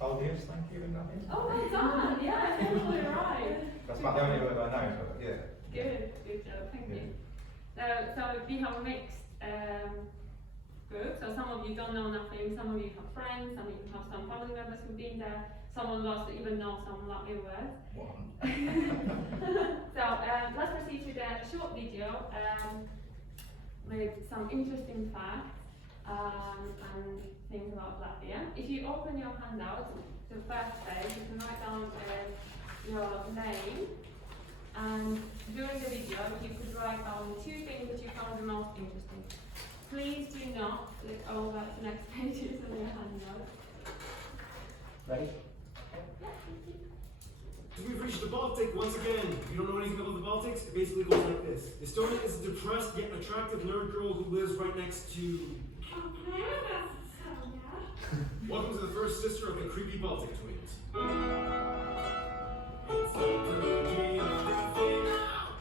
Baldius, thank you, in Latvia. Oh, well done! Yeah, totally right. That's about the only word I know, but yeah. Good job, thank you. So we have a mixed group, so some of you don't know nothing, some of you have friends, some of you have some family members who've been there, some of us even know some Latvian words. One. So let's proceed to the short video with some interesting facts and things about Latvia. If you open your handout to the first page, you can write down your name, and during the video you could write down 2 things that you found the most interesting. Please do not flip over to the next pages on your handout. Ready? Yeah, thank you. We've reached the Baltic once again. If you don't know anything about the Baltics, it basically goes like this. Estonia is a depressed yet attractive nerd girl who lives right next to... Welcome to the first sister of the creepy Baltic twins.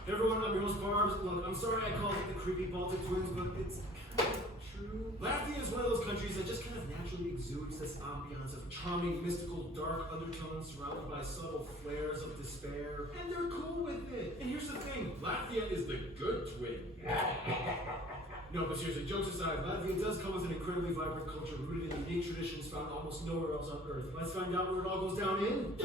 Hey everyone, I'm your host Barbs. Look, I'm sorry I called it the creepy Baltic twins, but it's kind of true. Latvia is one of those countries that just kind of naturally exudes this ambiance of charming, mystical, dark undertones surrounded by subtle flares of despair, and they're cool with it. And here's the thing, Latvia is the good twin. No, but seriously, jokes aside, Latvia does come with an incredibly vibrant culture rooted in unique traditions found almost nowhere else on Earth. Let's find out where it all goes down in...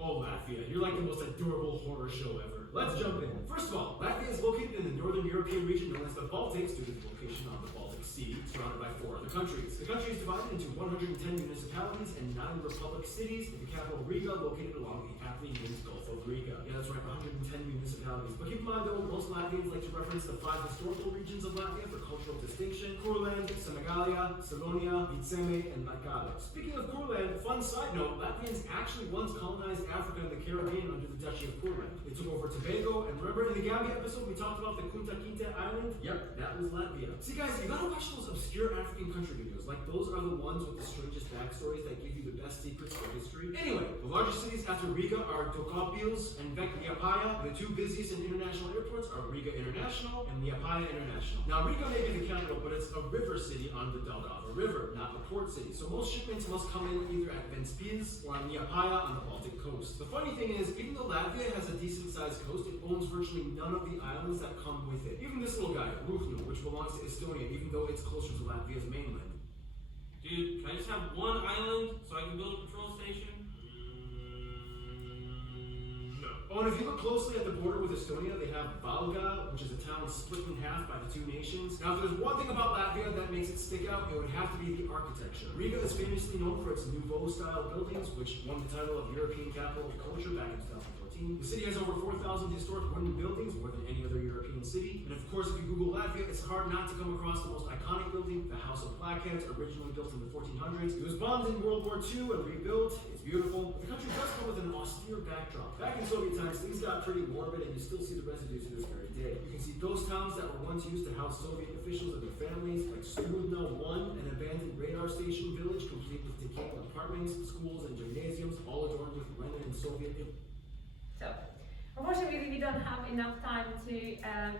Oh, Latvia, you're like the most adorable horror show ever. Let's jump in. First of all, Latvia is located in the northern European region known as the Baltics due to the location on the Baltic Sea, surrounded by 4 other countries. The country is divided into 110 municipalities and 9 republic cities, with the capital Riga located along the aptly named Gulf of Riga. Yeah, that's right, 110 municipalities. But keep in mind though, most Latvians like to reference the 5 historical regions of Latvia for cultural distinction: Kurland, Semagalia, Savonia, Vitseme, and Latvia. Speaking of Kurland, fun side note, Latvians actually once colonized Africa and the Caribbean under the Duchy of Kurland. They took over Tobago, and remember in the Gambia episode we talked about the Kunta Kinte Island? Yep, that was Latvia. See guys, you gotta watch those obscure African country videos. Like those are the ones with the strangest backstories that give you the best secrets of history. Anyway, the largest cities after Riga are Tokopils and Liepāja. The 2 busiest and international airports are Riga International and Liepāja International. Now Riga may be the capital, but it's a river city on the Daugava River, not a port city. So most shipments must come in either at Ventspils or on Liepāja on the Baltic coast. The funny thing is, even though Latvia has a decent sized coast, it owns virtually none of the islands that come with it. Even this little guy, Ruhnu, which belongs to Estonia, even though it's closer to Latvia's mainland. Dude, can I just have one island so I can build a patrol station? No. Oh, and if you look closely at the border with Estonia, they have Valga, which is a town split in half by the 2 nations. Now, if there's one thing about Latvia that makes it stick out, it would have to be the architecture. Riga is famously known for its Nouveau-style buildings, which won the title of European Capital of Culture back in 2014. The city has over 4,000 historic wooden buildings, more than any other European city. And of course, if you Google Latvia, it's hard not to come across the most iconic building, the House of Blackheads, originally built in the 1400s. It was bombed in World War II and rebuilt. It's beautiful. But the country does come with an austere backdrop. Back in Soviet times, things got pretty morbid, and you still see the residues to this very day. You can see ghost towns that were once used to house Soviet officials and their families, like Studna 1, an abandoned radar station village complete with decaying apartments, schools, and gymnasiums, all adorned with Lenin and Soviet. So, unfortunately, we don't have enough time to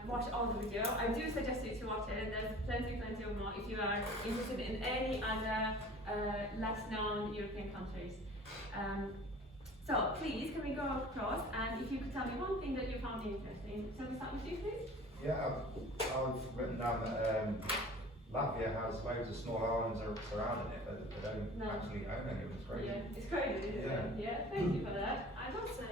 watch all the video. I do suggest you to watch it, and there's plenty of more if you are interested in any other less known European countries. So, please, can we go across, and if you could tell me one thing that you found interesting. Shall we start with you, please? Yeah, I've written down that Latvia has loads of small islands surrounding it, but they don't actually own any of them. It's crazy. Yeah, it's crazy, isn't it? Yeah, thank you for that. I would say,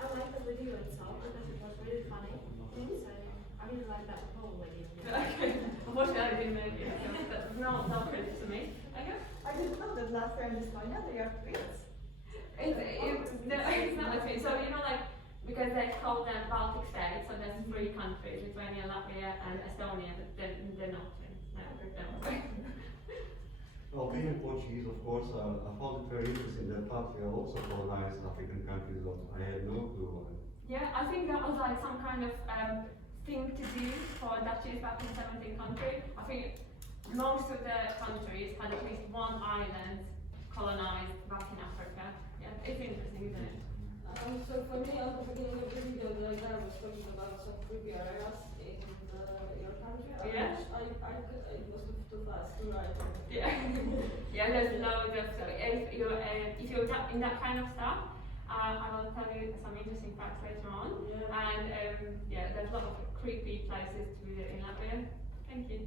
I like the video itself, and it was really funny. So I really like that whole video. Okay. Unfortunately, I didn't make it. That's no credit to me. Okay. I didn't know that Latvia and Estonia, they are twins. It's not the twins. So, you know, like, because they call them Baltic states, so there's 3 countries, Lithuania, Latvia, and Estonia, but they're not twins. No, they're Well, being Portuguese, of course, I found it very interesting that Latvia also colonized African countries. I had no clue. Yeah, I think that was like some kind of thing to do for duchies back in the 17th century. I think most of the countries had at least one island colonized back in Africa. Yeah, it's interesting, isn't it? So for me, at the beginning of the video, the guy was talking about some creepy areas in your country. Yeah. It was too fast to write. Yeah. Yeah, there's loads of stuff. If you're in that kind of stuff, I will tell you some interesting facts later on. Yeah. And yeah, there's a lot of creepy places to visit in Latvia. Thank you.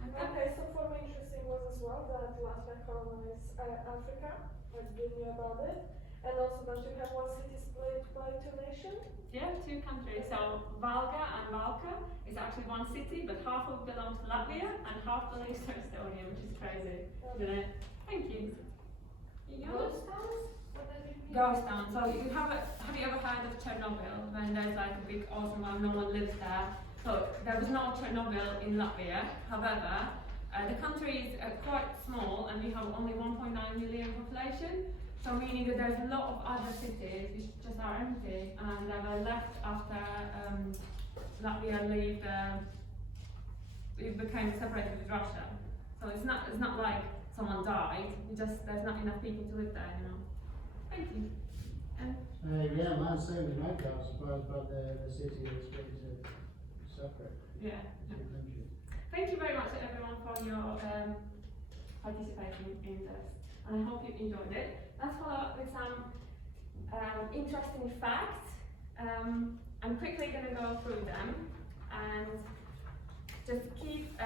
Okay, so for me interesting was as well that Latvia colonized Africa. I didn't know about it. And also that you have one city split by two nations. Yeah, two countries. So Valga and Valka is actually one city, but half of it belongs to Latvia and half belongs to Estonia, which is crazy, isn't it? Thank you. Ghost towns? What does it mean? Ghost town. So have you ever heard of Chernobyl? When there's like a big awesome one, no one lives there. So there was no Chernobyl in Latvia. However, the country is quite small and we have only 1.9 million population. So meaning that there's a lot of other cities which just are empty and they were left after Latvia it became separated with Russia. So it's not like someone died. There's not enough people to live there, you know. Thank you. Yeah, mine's same in my house, surprised by the city is going to separate. Yeah. Two countries. Thank you very much everyone for your participating in this, and I hope you enjoyed it. Let's follow up with some interesting facts. I'm quickly going to go through them and just keep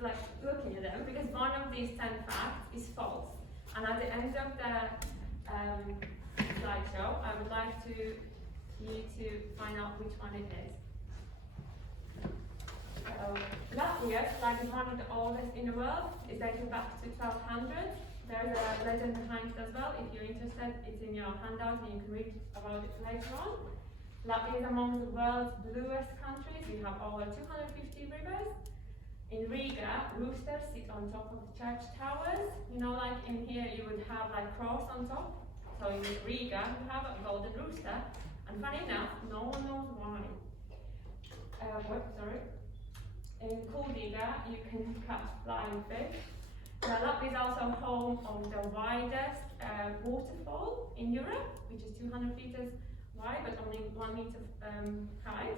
like looking at them, because one of these 10 facts is false. And at the end of the slideshow, I would like you to find out which one it is. Latvia, like is one of the oldest in the world, is dating back to 1200. There's a legend behind it as well. If you're interested, it's in your handout and you can read about it later on. Latvia is among the world's bluest countries. We have over 250 rivers. In Riga, roosters sit on top of the church towers. You know, like in here you would have like cross on top. So in Riga you have a golden rooster. And funny enough, no one knows why. In Kuldiga you can catch flying fish. Latvia is also home of the widest waterfall in Europe, which is 200 meters wide but only 1 meter high.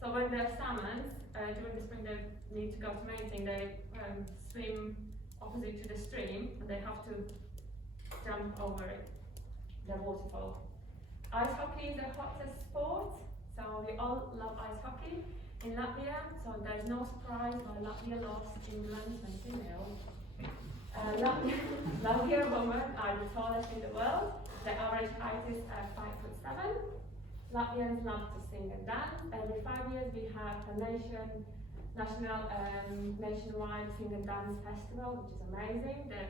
So when the salmons, during the spring, they need to go to mating, they swim opposite to the stream and they have to jump over it, the waterfall. Ice hockey is the hottest sport, so we all love ice hockey in Latvia, so there's no surprise why Latvia lost England 20-0. Latvia women are the tallest in the world. The average height is 5'7". Latvians love to sing and dance. Every 5 years we have a national nationwide sing and dance festival, which is amazing. The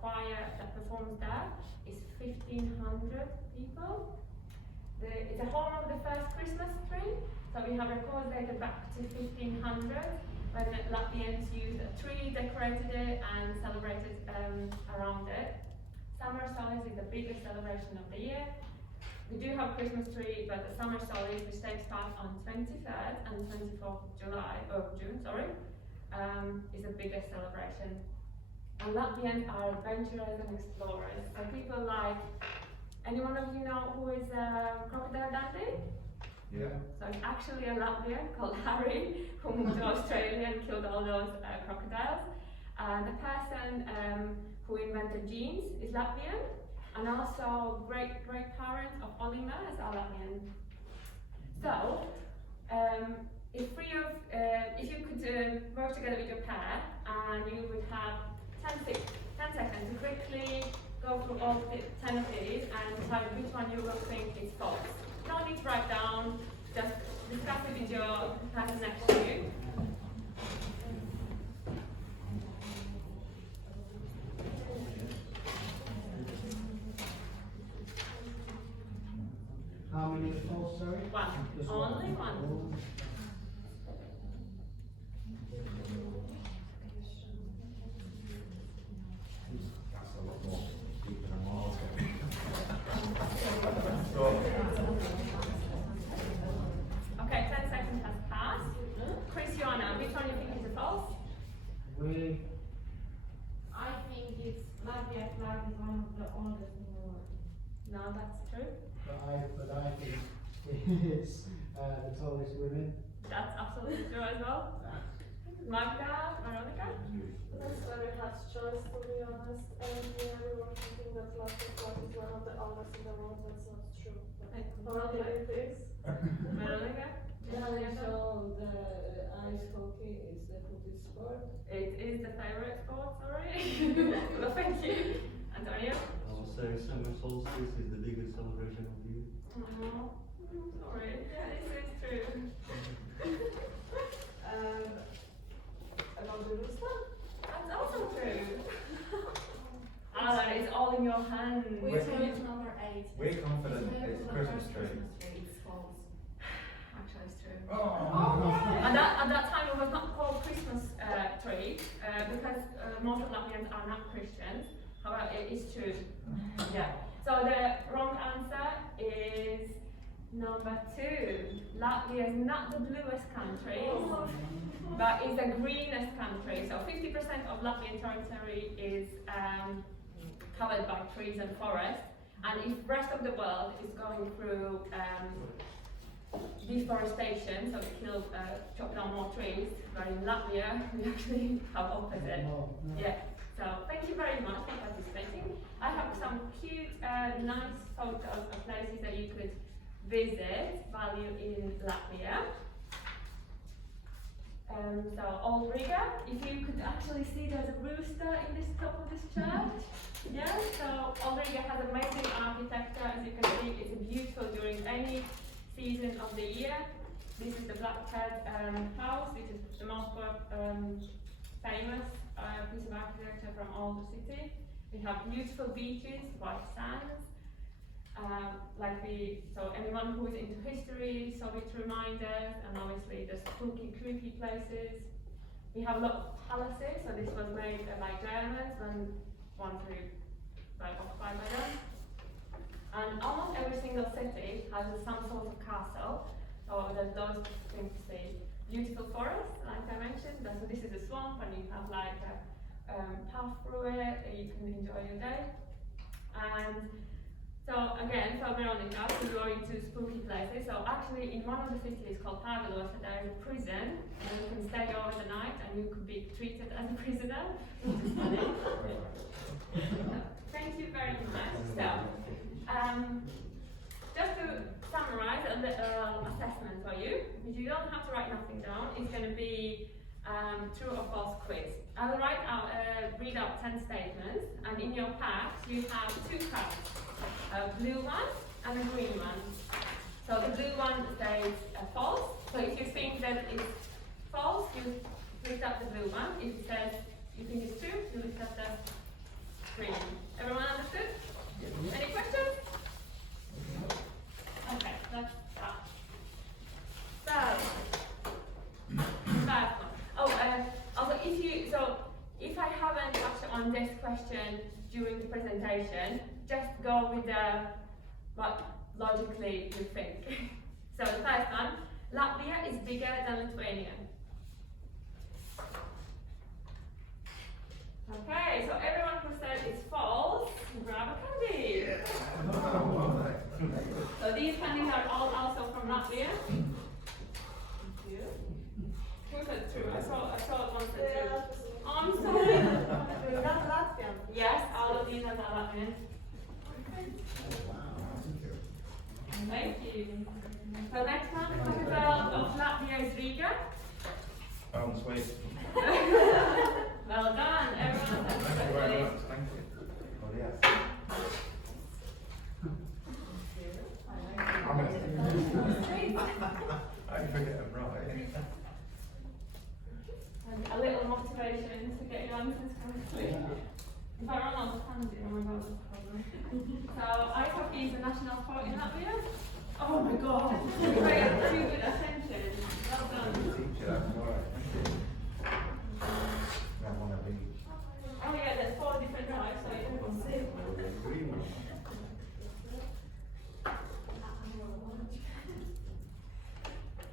choir that performs there is 1,500 people. It's a home of the first Christmas tree. So we have records dated back to 1500 when Latvians used a tree, decorated it and celebrated around it. Summer solstice is the biggest celebration of the year. We do have a Christmas tree, but the summer solstice, which takes part on 23rd and 24th of June, is the biggest celebration. And Latvians are adventurers and explorers. So people like, anyone of you know who is Crocodile Dundee? Yeah. So it's actually a Latvian called Harry who moved to Australia and killed all those crocodiles. The person who invented jeans is Latvian, and also great-parents of Olimar is Latvian. So, if you could work together with your pair, and you would have 10 seconds to quickly go through all 10 of these and decide which one you will think is false. No need to write down, just discuss it with your person next to you. How many are false, sorry? One. Just Only one. That's a lot more deep than Mars. Okay, 10 seconds has passed. Chris, Joanna, which one do you think is a false? Really? I think it's Latvia flag is one of the oldest in the world. No, that's true. But I think it's the tallest women. That's absolutely true as well. Magda, Veronica? That's very hard choice, to be honest. And yeah, we were thinking that Latvia is one of the oldest in the world. That's not true. But probably it is. Veronica? Yeah, so the ice hockey is the hottest sport. It is the favorite sport, sorry. Well, thank you. Antonio? I will say summer solstice is the biggest celebration of the year. Oh, sorry. Yeah, this is true. About the rooster? That's also true. Alan, it's all in your hands. We're- It's number 8. We're confident it's Christmas tree. It's false. Actually, it's true. Oh. At that time, it was not called Christmas tree because most of Latvians are not Christians. However, it is true. Yeah. So the wrong answer is number 2. Latvia is not the bluest country, but it's the greenest country. So 50% of Latvian territory is covered by trees and forests. And if the rest of the world is going through deforestation, so we chop down more trees, but in Latvia we actually have opposite. No. Yeah. So thank you very much for participating. I have some cute, nice photos of places that you could visit while you're in Latvia. So Old Riga, if you could actually see there's a rooster in this top of this church. Yeah, so Old Riga has amazing architecture, as you can see. It's beautiful during any season of the year. This is the Blackhead house, which is the most famous piece of architecture from all the city. We have beautiful beaches, white sands. So anyone who is into history, Soviet reminders, and obviously the spooky, creepy places. We have a lot of palaces, so this was made by Germans when once we were occupied by them. And almost every single city has some sort of castle, so there's loads of things to see. Beautiful forest, like I mentioned, so this is a swamp and you have like a path through it, you can enjoy your day. And so again, for Veronica, we're going to spooky places. So actually in one of the cities called Pavlos, there is a prison and you can stay over the night and you could be treated as a prisoner, which is funny. Thank you very much. So, just to summarize a little assessment for you, because you don't have to write nothing down, it's going to be true or false quiz. I will read out 10 statements, and in your packs you have 2 cards, a blue one and a green one. So the blue one says false, so if you think that it's false, you lift up the blue one. If it says you think it's true, you lift up the green. Everyone understood? Any questions? Okay, let's start. So, first one. Also if I haven't touched on this question during the presentation, just go with what logically you think. So the first one, Latvia is bigger than Lithuania. Okay, so everyone who said it's false, grab a candy. So these candies are all also from Latvia. Thank you. Who said true? I saw one said true. Oh, I'm sorry. That's Latvian. Yes, all of these are Latvian. Thank you. So next one, the capital of Latvia is Riga. Sweet. Well done, everyone. Thank you very much. Thank you. Oh yes. I forget them right. And a little motivation to get your answers correctly. If I run out of candy, oh my god, that's a problem. So, ice hockey is a national sport in Latvia. Oh my god, you paid too good attention. Well done. Teacher, that's alright. Thank you. I want to be. Oh yeah, there's 4 different types, so you can see. Green one.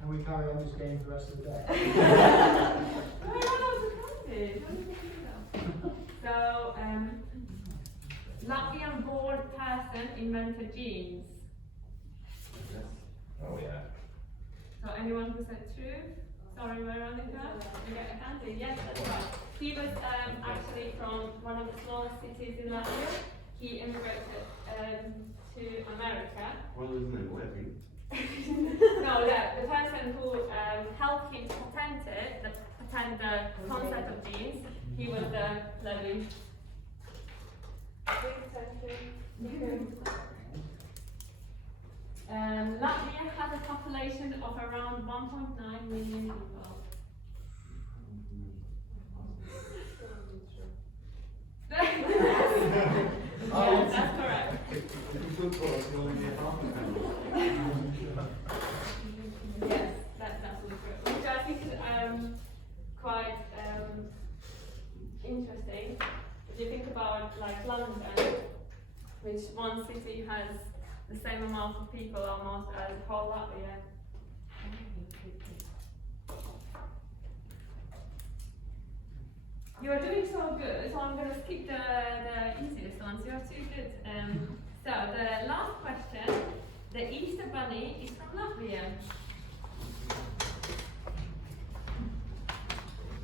And we carry on this game for the rest of the day. Oh my god, that was a candy. How did you do that? So, Latvian born person invented jeans. Yes. Oh yeah. So anyone who said true? Sorry, Veronica, you get a candy. exactly, yes, that's right. He was actually from one of the smallest cities in Latvia. He immigrated to America. What is his name? Levy? No, the person who helped him to patent the concept of jeans, he was the Levy. Latvia has a population of around 1.9 million people. Yes, that's correct. If you could for us, you only get half of them. Yes, that's absolutely true. Which I think is quite interesting. If you think about like London, which one city has the same amount of people almost as whole Latvia. You are doing so good, so I'm going to skip the easiest ones. You are too good. So the last question, the Easter Bunny is from Latvia.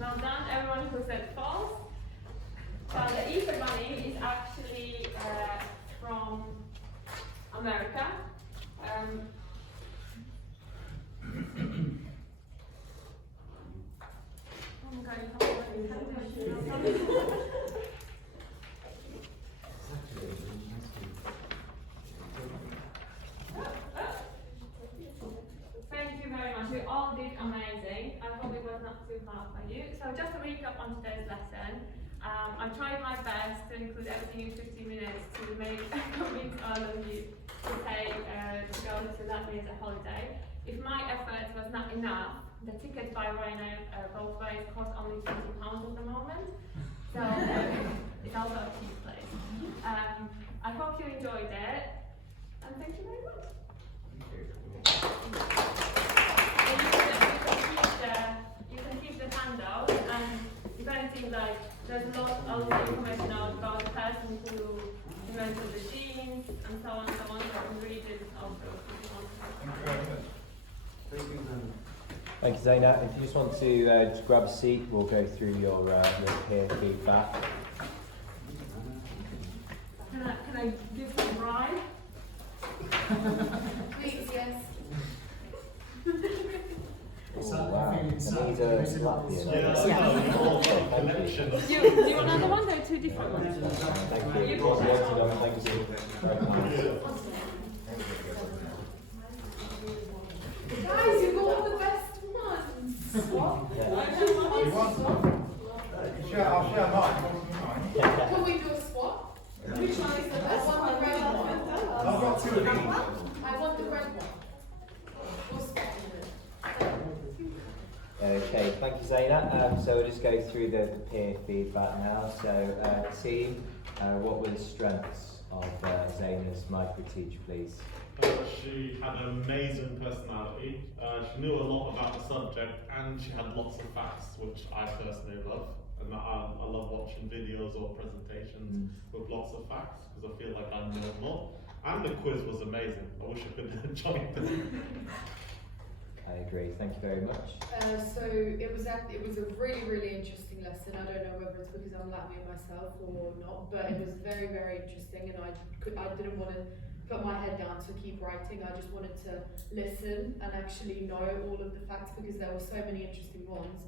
Well done, everyone who said false. So the Easter Bunny is actually from America. Thank you very much. You all did amazing. I hope it was not too hard for you. So just to recap on today's lesson, I tried my best to include everything in 15 minutes to convince all of you to go to Latvia as a holiday. If my effort was not enough, the tickets by Ryanair both ways cost only £20 at the moment. So it's also a cheap place. I hope you enjoyed it, and thank you very much. You can keep the handout, and if anything, like there's a lot of information about the person who invented the jeans and so on and so on. So you can read it also if you want to. Thank you very much. Thank you, Zane. Thank you, Zana. If you just want to just grab a seat, we'll go through your peer feedback. Can I give some bribe? Please, yes. Oh, wow. And these are Latvian. Thank you. Do you want another one? There are two different ones. Thank you. You Well can- done, thank you. Very nice. Guys, you got all the best ones. What? Yeah. You want some? I'll share mine. Can we do a swap? Which one is the best? I want the red one. I've got two of these. I want the red one. We'll swap it. Okay, thank you, Zaina. So we'll just go through the peer feedback now. So, team, what were the strengths of Zaina's micro-teach, please? She had an amazing personality. She knew a lot about the subject, and she had lots of facts, which I personally love. And I love watching videos or presentations with lots of facts because I feel like I know more. And the quiz was amazing. I wish I could have joined them. I agree. Thank you very much. So it was a really interesting lesson. I don't know whether it's because I'm Latvian myself or not, but it was very interesting, and I didn't want to put my head down to keep writing. I just wanted to listen and actually know all of the facts because there were so many interesting ones.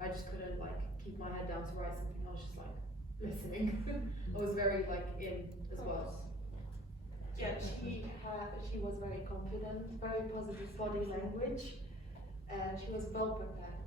I just couldn't keep my head down to write something. I was just listening. I was very in as well. Yeah, she was very confident, very positive body language, and she was well prepared.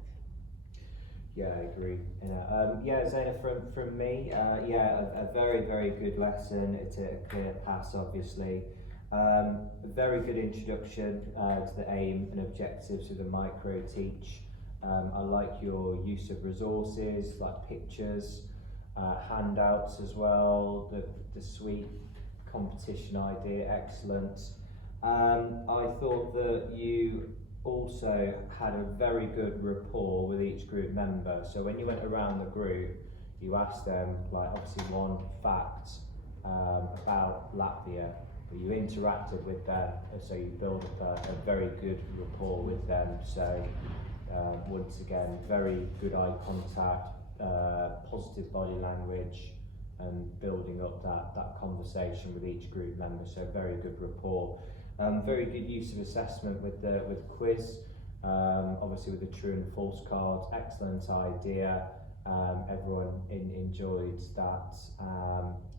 Yeah, I agree. Zaina, from me, a very good lesson. It's a clear pass, obviously. A very good introduction to the aim and objectives of the micro teach. I like your use of resources like pictures, handouts as well. The sweet competition idea, excellent. I thought that you also had a very good rapport with each group member. So when you went around the group, you asked them obviously one fact about Latvia, but you interacted with them, so you built up a very good rapport with them. So once again, very good eye contact, positive body language, and building up that conversation with each group member. So very good rapport. Very good use of assessment with quiz. Obviously with the true and false cards, excellent idea. Everyone enjoyed that,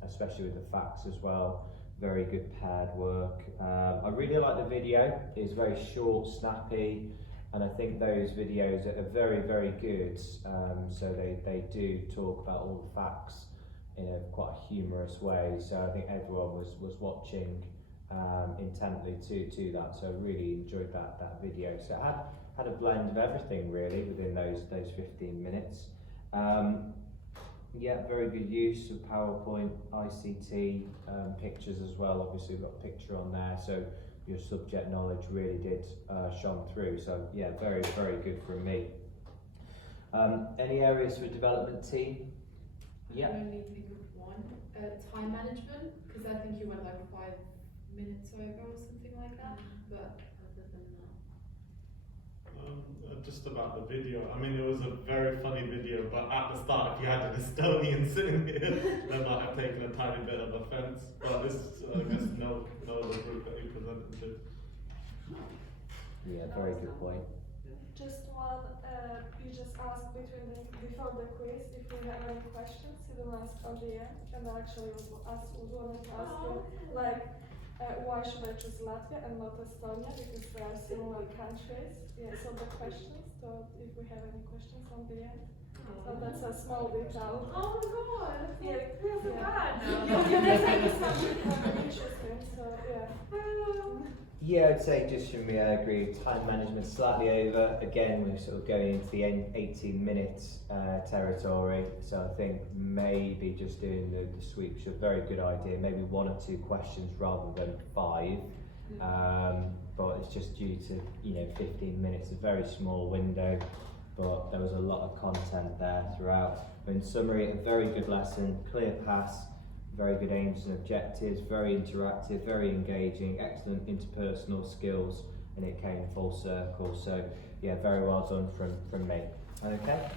especially with the facts as well. Very good paired work. I really like the video. It's very short, snappy, and I think those videos are very, very good. So they do talk about all the facts in a quite a humorous way. So I think everyone was watching intently to that. So I really enjoyed that video. So it had a blend of everything really within those 15 minutes. Yeah, very good use of PowerPoint, ICT, pictures as well. Obviously we've got a picture on there, so your subject knowledge really did shone through. So yeah, very, very good from me. Any areas for development team? Yeah. I can only think of one. Time management, because I think you went like 5 minutes over or something like that. But other than that. Just about the video. I mean, it was a very funny video, but at the start, if you had an Estonian sitting here, they might have taken a tiny bit of offence. But this, I guess, no other group that you presented to. Yeah, very good point. Just one, you just asked before the quiz if we have any questions. You don't ask on the end, and actually would wanted to ask you, like, why should I choose Latvia and not Estonia, because they are similar countries. Yeah, so the questions, so if we have any questions on the end. So that's a small detail. Oh my god, Yeah, I feel so bad now. You may make the subject more interesting, so yeah. Yeah, I'd say just from me, I agree. Time management slightly over. Again, we're sort of going into the 18 minutes territory. So I think maybe just doing the sweeps is a very good idea. Maybe 1 or 2 questions rather than 5. But it's just due to 15 minutes, a very small window. But there was a lot of content there throughout. In summary, a very good lesson, clear pass. Very good aims and objectives, very interactive, very engaging, excellent interpersonal skills, and it came full circle. So yeah, very well done from me. Okay.